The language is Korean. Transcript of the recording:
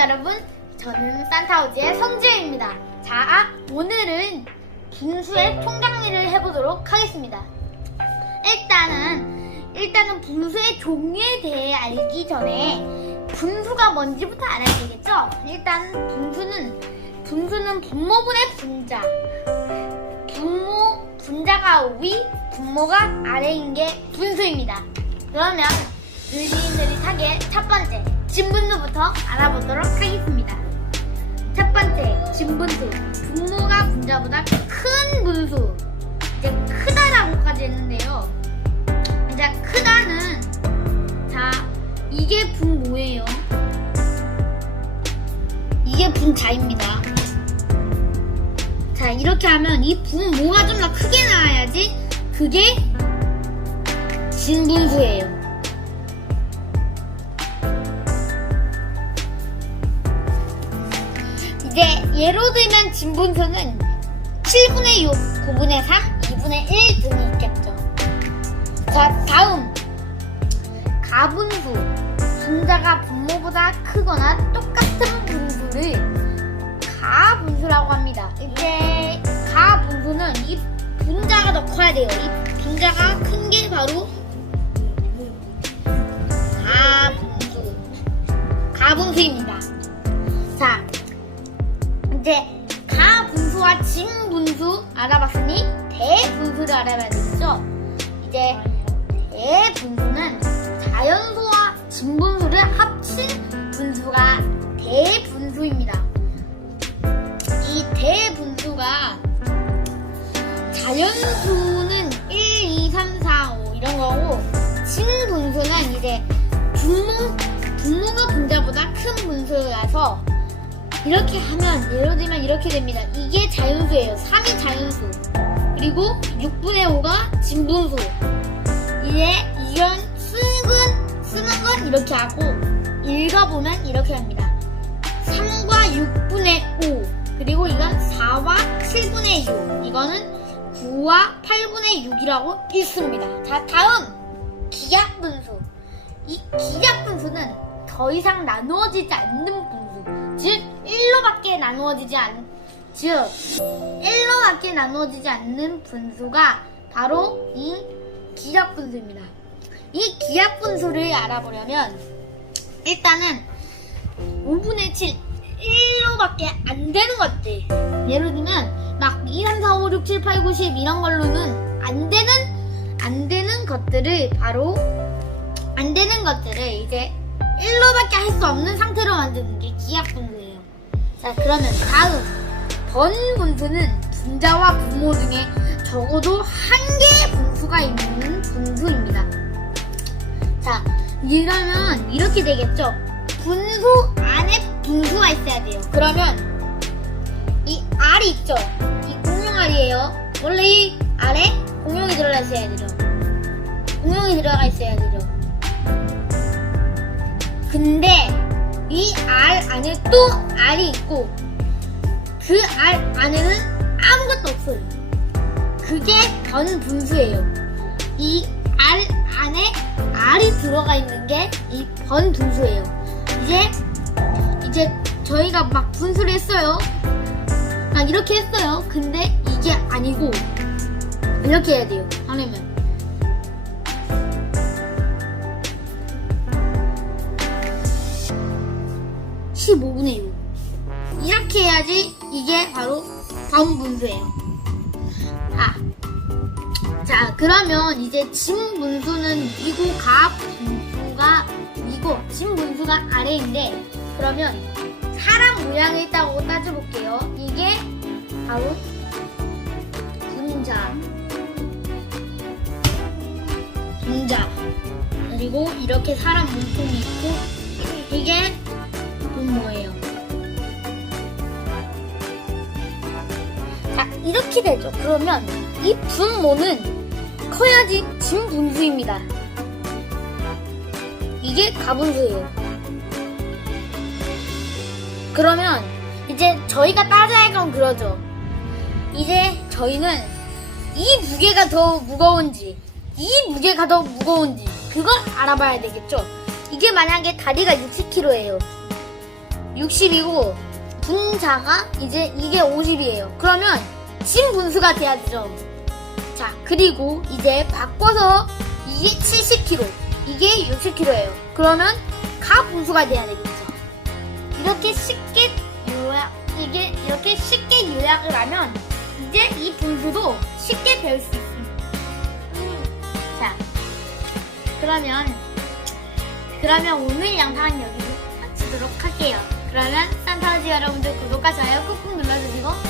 여러분. 저는 산타우즈의 성지혜입니다. 자, 오늘은 분수의 총정리를 해보도록 하겠습니다. 일단은, 일단은 분수의 종류에 대해 알기 전에 분수가 뭔지부터 알아야 되겠죠? 일단 분수는, 분수는 분모분의 분자. 분모, 분자가 위, 분모가 아래인 게 분수입니다. 그러면 느릿느릿하게 첫 번째 진분수부터 알아보도록 하겠습니다. 첫 번째 진분수 분모가 분자보다 큰 분수 이제 크다라고까지 했는데요. 이제 크다는 자 이게 분모예요. 이게 분자입니다. 자 이렇게 하면 이 분모가 좀 더 크게 나와야지 그게 진분수예요. 이제 예로 들면 진분수는 7분의 6, 9분의 3, 2분의 1 등이 있겠죠. 자, 다음 가분수. 분자가 분모보다 크거나 똑같은 분수를 가분수라고 합니다. 이제 가분수는 이 분자가 더 커야 돼요. 이 분자가 큰 게 바로 가분수. 가분수입니다. 자, 이제 가분수와 진분수 알아봤으니 대분수를 알아봐야 되겠죠? 이제 대분수는 자연수와 진분수 이렇게 하면 예를 들면 이렇게 됩니다. 이게 자연수예요. 3이 자연수. 그리고 6분의 5가 진분수. 이제 이런 쓰는, 쓰는 건 이렇게 하고 읽어보면 이렇게 합니다. 3과 6분의 5. 그리고 이건 4와 7분의 6. 이거는 9와 8분의 6이라고 읽습니다. 자, 다음 기약분수. 이 기약분수는 더 이상 나누어지지 않는 분수. 즉 1로밖에 나누어지지 않, 즉 1로밖에 나누어지지 않는 분수가 바로 이 기약 분수입니다. 이 기약 분수를 알아보려면 일단은 5분의 7, 1로밖에 안 되는 것들. 예를 들면 막 2, 3, 4, 5, 6, 7, 8, 9, 10 이런 걸로는 안 되는 안 되는 것들을 바로 안 되는 것들을 이제 1로밖에 할 수 없는 상태로 만드는 게 기약 분수예요. 자, 그러면 다음 번 분수는 분자와 분모 중에 적어도 한 개의 분수가 있는 분수입니다. 자, 이러면 이렇게 되겠죠? 분수 안에 분수가 있어야 돼요. 그러면 이 R이 있죠? 이 공용 R이에요. 원래 이 R에 공용이 들어가 있어야 되죠. 공용이 들어가 있어야 되죠. 근데 이 R 안에 또 R이 있고 그 R 안에는 아무것도 없어요. 그게 번 분수예요. 이 R 안에 R이 들어가 있는 게이번 분수예요. 이제 이제 저희가 막 분수를 했어요. 막 이렇게 했어요. 근데 이게 아니고 이렇게 해야 돼요. 하려면 15분의 6. 이렇게 해야지 이게 바로 번분수예요. 자, 자 그러면 이제 진 분수는 위고 가 분수가 위고 진 분수가 아래인데 그러면 사람 모양이 있다고 따져볼게요. 이게 바로 분자. 분자. 그리고 이렇게 사람 몸통이 있고 이게 분모예요. 자, 이렇게 되죠. 그러면 이 분모는 커야지 진분수입니다. 이게 가분수예요. 그러면 이제 저희가 따져야 할 건 그러죠. 이제 저희는 이 무게가 더 무거운지, 이 무게가 더 무거운지, 그걸 알아봐야 되겠죠. 이게 만약에 다리가 60kg예요. 60이고 분자가 이제 이게 50이에요. 그러면 진 분수가 돼야 되죠. 자, 그리고 이제 바꿔서 이게 70kg, 이게 60kg예요. 그러면 가 분수가 돼야 되겠죠. 이렇게 쉽게 요약, 이게 이렇게 쉽게 요약을 하면 이제 이 분수도 쉽게 배울 수 있습니다. 자, 그러면 그러면 오늘 영상은 그러면 산타우지 여러분들 구독과 좋아요 꾹꾹 눌러주시고!